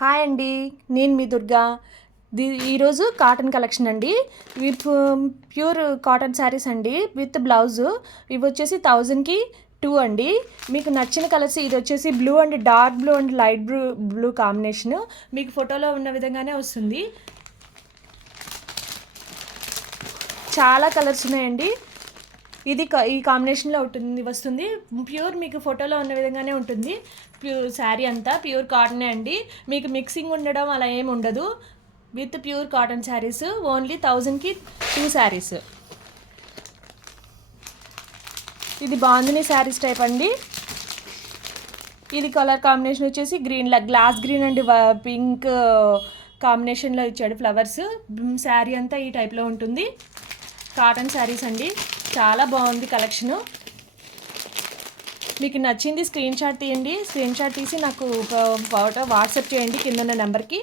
Hi అండి, నేను మీ దుర్గా. ఈరోజు కాటన్ కలెక్షన్ అండి. ఇవి ప్యూర్ కాటన్ శారీస్ అండి విత్ బ్లౌజు. ఇవి వచ్చేసి 1000కి 2 అండి. మీకు నచ్చిన కలర్స్ ఇది వచ్చేసి blue and dark blue and light blue combination. మీకు ఫోటోలో ఉన్న విధంగానే వస్తుంది. చాలా కలర్స్ ఉన్నాయండి. ఇది ఈ కాంబినేషన్లో వస్తుంది. ప్యూర్ మీకు ఫోటోలో ఉన్న విధంగానే ఉంటుంది. ప్యూర్ శారీ అంతా ప్యూర్ కాటనే అండి. మీకు మిక్సింగ్ ఉండడం అలా ఏమి ఉండదు. With pure cotton saris. Only 1000కి 2 శారీస్. ఇది బాందిని శారీస్ టైప్ అండి. ఇది కలర్ కాంబినేషన్ వచ్చేసి గ్లాస్ గ్రీన్ అండ్ పింక్ కాంబినేషన్లో ఇచ్చాడు ఫ్లవర్స్. శారీ అంతా ఈ టైప్లో ఉంటుంది. కాటన్ శారీస్ అండి. చాలా బాగుంది కలెక్షను. మీకు నచ్చింది స్క్రీన్ షాట్ తీయండి. స్క్రీన్ షాట్ తీసి నాకు ఫోటో వాట్సాప్ చేయండి కింద ఉన్న నెంబర్కి.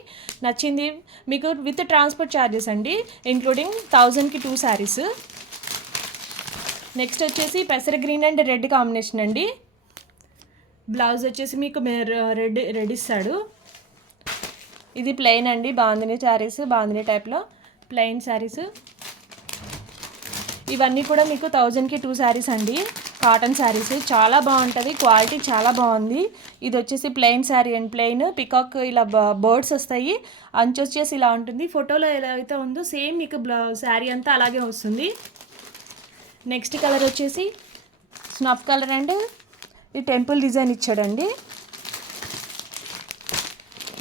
నచ్చింది మీకు విత్ ట్రాన్స్పోర్ట్ ఛార్జెస్ అండి, ఇంక్లూడింగ్ 1000కి 2 శారీస్. నెక్స్ట్ వచ్చేసి పెసర గ్రీన్ అండ్ రెడ్ కాంబినేషన్ అండి. బ్లౌజ్ వచ్చేసి మీకు రెడ్ ఇస్తాడు. ఇది ప్లెయిన్ అండి. బాందిని శారీస్, బాందిని టైప్లో ప్లెయిన్ శారీస్. ఇవన్నీ కూడా మీకు 1000కి 2 శారీస్ అండి. కాటన్ శారీస్ చాలా బాగుంటుంది. క్వాలిటీ చాలా బాగుంది. ఇది వచ్చేసి plain sari and plain peacock ఇలా బర్డ్స్ వస్తాయి. అంచు వచ్చేసి ఇలా ఉంటుంది. ఫోటోలో ఎలా అయితే ఉందో సేమ్ మీకు శారీ అంతా అలాగే వస్తుంది. నెక్స్ట్ కలర్ వచ్చేసి స్నఫ్ కలర్ అండ్ ఈ టెంపుల్ డిజైన్ ఇచ్చాడండి.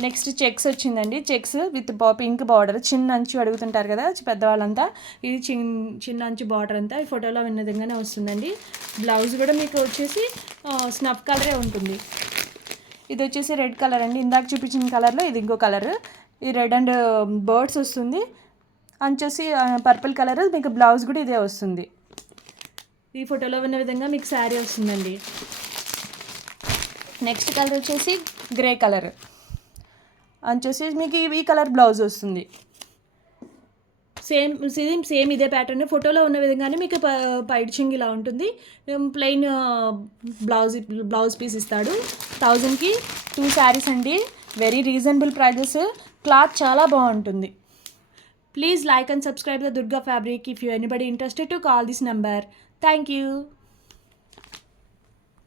నెక్స్ట్ చెక్స్ వచ్చిందండి. చెక్స్ విత్ పింక్ బార్డర్, చిన్న అంచు అడుగుతుంటారు కదా పెద్దవాళ్ళంతా. ఇది చిన్న అంచు బార్డర్ అంతా ఈ ఫోటోలో ఉన్న విధంగానే వస్తుందండి. బ్లౌజ్ కూడా మీకు వచ్చేసి స్నఫ్ కలరే ఉంటుంది. ఇది వచ్చేసి రెడ్ కలర్ అండి. ఇందాక చూపించిన కలర్లో ఇది ఇంకో కలర్. ఈ రెడ్ అండ్ బర్డ్స్ వస్తుంది. అంచేసి పర్పుల్ కలర్. మీకు బ్లౌజ్ కూడా ఇదే వస్తుంది. ఈ ఫోటోలో ఉన్న విధంగా మీకు శారీ వస్తుందండి. నెక్స్ట్ కలర్ వచ్చేసి గ్రే కలర్. అంచేసి మీకు ఈ కలర్ బ్లౌజ్ వస్తుంది. సేమ్ ఇదే ప్యాటర్న్ ఫోటోలో ఉన్న విధంగానే మీకు పైడ్చింగ్ ఇలా ఉంటుంది. ప్లెయిన్ బ్లౌజ్ పీస్ ఇస్తాడు. 1000కి 2 శారీస్ అండి. Very reasonable prices. క్లాత్ చాలా బాగుంటుంది. Please like and subscribe the Durga Fabric if you anybody interested to call this number. Thank you.